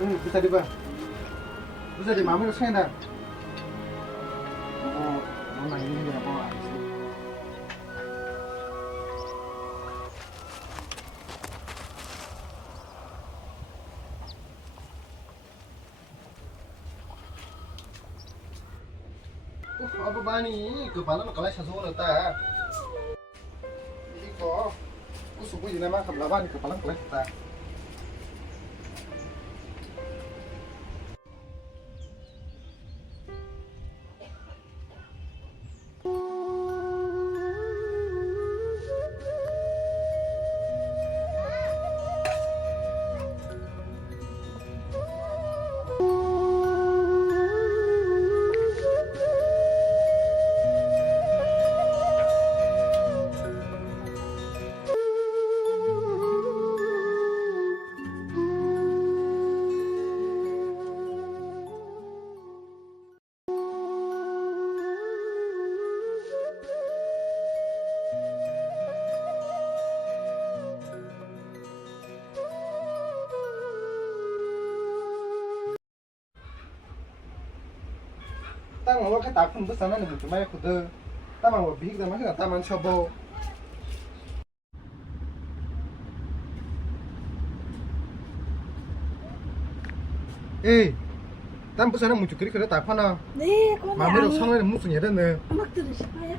응, bisa di ba? Bisa di mama saya dah. Mau nanya ini apa? Apa bani? Kepala nak kalah satu orang tak? Ini kok, aku subuh jadi nama kepala bani kepala kalah kita. Tang mau cái tạp không biết sao nó được tụi mày khụt đơ, tao mà biết rồi mấy cái tao mang cho bô. Ê, tao biết sao nó muốn chụp cái tạp không nào? 네, 그런데 mà mới được xong rồi muộn nhớ nữa. 음악 들으실까요?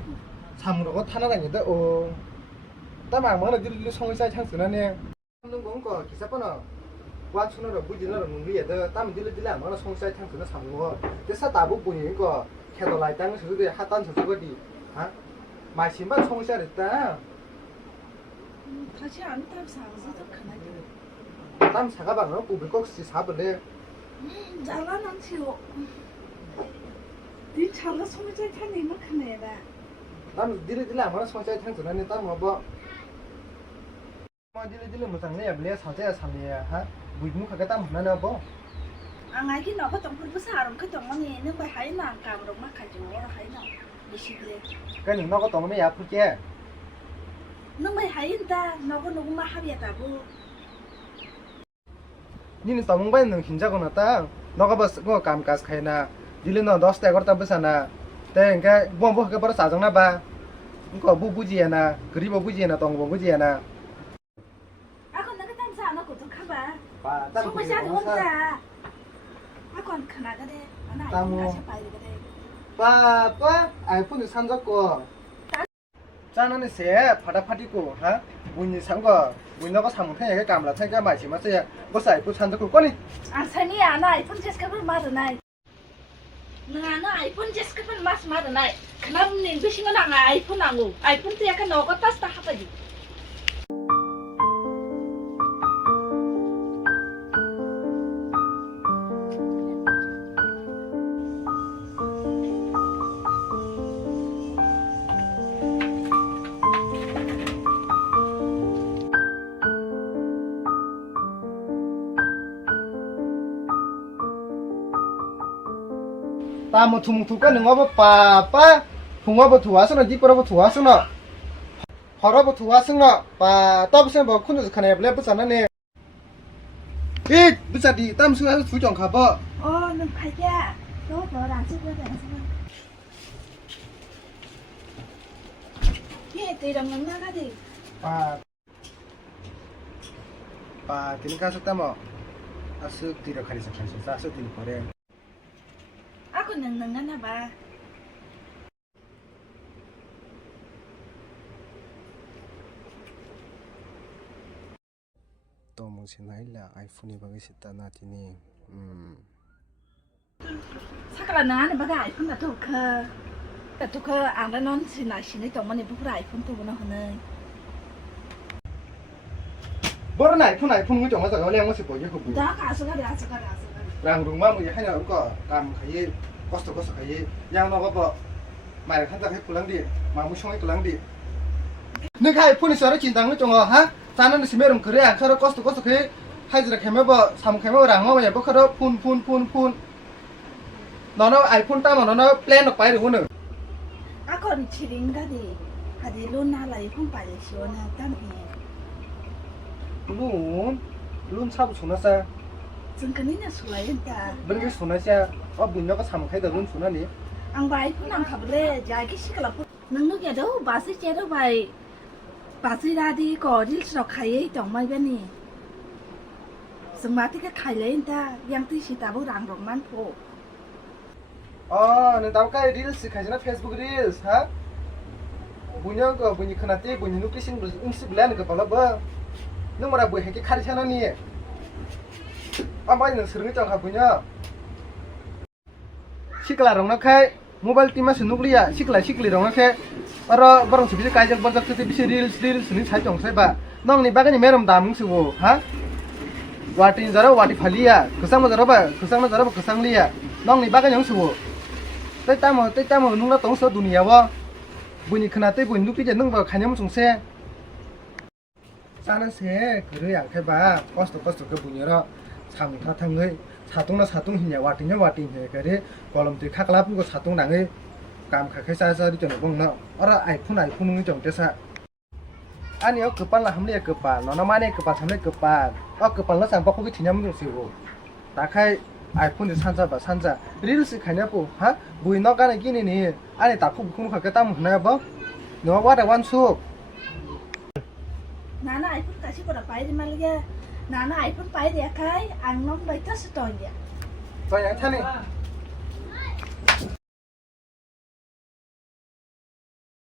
사무로가 타나다니다. tao mà mới là đi xong sai chăng sửa nè. Nó cũng có kỳ sắp nào. quan số nó là bút gì nó là mùng cái gì đó, tao mình đi làm nó là xong sai chăng sửa nó 사무로. cái sát tạp bút bùn những cái 캐도 lại tăng sử dụng hát tan sử dụng cái gì, hả? mà chỉ bắt xong sai được ta. 다시 안 따라서 그만둬. 땀 사가 봐, 너 부부 꼭지 사벌래. 잘라난 치고. 네 잘라 손을 잘 타니 뭐 그네다. 땀 딜래 아무나 손자 탕 전에 땀 뭐. 뭐 딜래 뭐 장래 블레 사자 삼이야, 하? 부이무 가가 땀 하나 뭐. 앙아기 너가 좀 불부사람 그 동안에 있는 거 하이나 감으로 막 가지고 하이나. 미시그래. cái những nó có tổng mấy áp chứ. nó mày 하인다. 너가 누구만 합의했다고. 니는 tổng mấy nương 긴자고 나타. 너가 뭐 그거 감가스 খাই나. 딜래 너 10 টা করতে বসানা. তে cái bombo cái বড় সাজং না বা. 이거 부부지야 나. 그리고 부부지야 나 동보 부지야 나. 아건 내가 땀 사나 고도 가봐. 봐, 땀 손을 잘 온다. 아건 그나가 돼. 나 땀 아이가 셔 봐야 돼. 빠 아이폰을 산적고. 짜는 새 파다파디고, 하? 문이 산거 문나가 사무편에 cái cảm là thay cái bài chỉ mà xe có sai có 산적고 꺼니. 아, 산이야. 나 아이폰 제스카를 말하나. 나 아이폰 제스카를 말하나. 그럼 님 비싱은 안 아이폰 안 고. 아이폰 때 약간 너가 따스다 하다지. ta một thùng thùng cái nữa pa thùng ngõ thùng hóa xong đi bờ thùng hóa xong nó họ thùng hóa xong nó pa tao xem bảo khuôn được khăn này lấy bữa sáng này ê bữa sáng đi tao xem thùng tròn khá bơ 너 가야. 너랑 찍어야 돼. 얘 때랑 나가지. pa tin ka sakta mo asuk tira khari sakhan sa asuk tin pare 아고 능능하나 봐. to mo sinaila iphone bagi sita na tini 사가라 나는 바가 아이폰 나 도커. 도커 안다 넌 지나시네 동안에 부풀 아이폰 또 보나 하네. bữa này iphone người chồng mà sao leo nó sẽ bỏ vô cục 나 가서가 가서가. rằng đúng mà mình hay là có làm cái cost cái yang nó có vợ mày khán giả hết culang đi mà muốn xong hết culang đi nếu cái iphone sao nó chín tăng nó chồng hả ta nó sẽ mấy cái này sao cost cái hay là cái mấy vợ xăm cái mấy rằng mà bây giờ phun nó iphone ta mà nó plan được phải được không nữa 아건 지린가디. 하디 론나라 이폰 빠지 시원하 땀이. luôn luôn sao được xuống nó sao जोंखौनो सुलाय दा बेनोखौ सुनायसै बुइनाव सामखाय दरुन सुनानै आं आइफोन आं खाबले जागे सिखलाफ नोंनो गेदौ बासै जेदौ बाय बासै रादि क रिल्स र खायै दंमाय बेनि जों माथिखे खायलै दा yang तिसि दाबो रां रंमान फो नों दाबो खाय रिल्स खायजना फेसबुक रिल्स हा बुइनाव बुइनि खोनाते बुइनि नुक्लिसिन इंसिबलाय नों गपालाबो नों मारा बुइ हेके खारिसानानि आमाय नों सोरनि जांखा बुइना सिखला रंनाखाय मोबाइल टीमा नुक्लिया सिखली रंनाखाय आरो बरं सुबिसे कायजक बरजक ते बिसे रिल्स नि साइ दंसायबा नंनि बागनि मेरम दामुंसुबो हा वाटी जरा वाटी फालिया गोसां जराबा गोसां लिया नंनि बागनि हंसुबो तै तामो नुंला तंसो दुनियावा बुइनि खोनाते बुइनि नुक्लिजे नंबा खायनाम संसे जानोसे गोरै आखायबा कस्त के बुइनिरा सामथा थाङै सातुं हिnya वाटिnya वाटी हे करे कलम ते खाख्लापुको सातुं नाङै काम खाखै सा रिटन बुंनो अरा आइफोन नि जंतेसा आनियाव गोपाल लाहामले गोपाल नना माने गोपाल सामले गोपाल गोपालना सामपाखौ थिनाम दंसिगो दाखाय आइफोन सानजा रिल्स खायनापो हा बुइनो गाने गिनिनि आनि दाखौ बुखुनु खाके ताम हनायाबो नो वाटा वान सुक नाना आइफोन कासि परा पाइरि मालगे नाना आइफोन पाइरि आखाय आं नं बाइता सटोया तो यहाँ था नहीं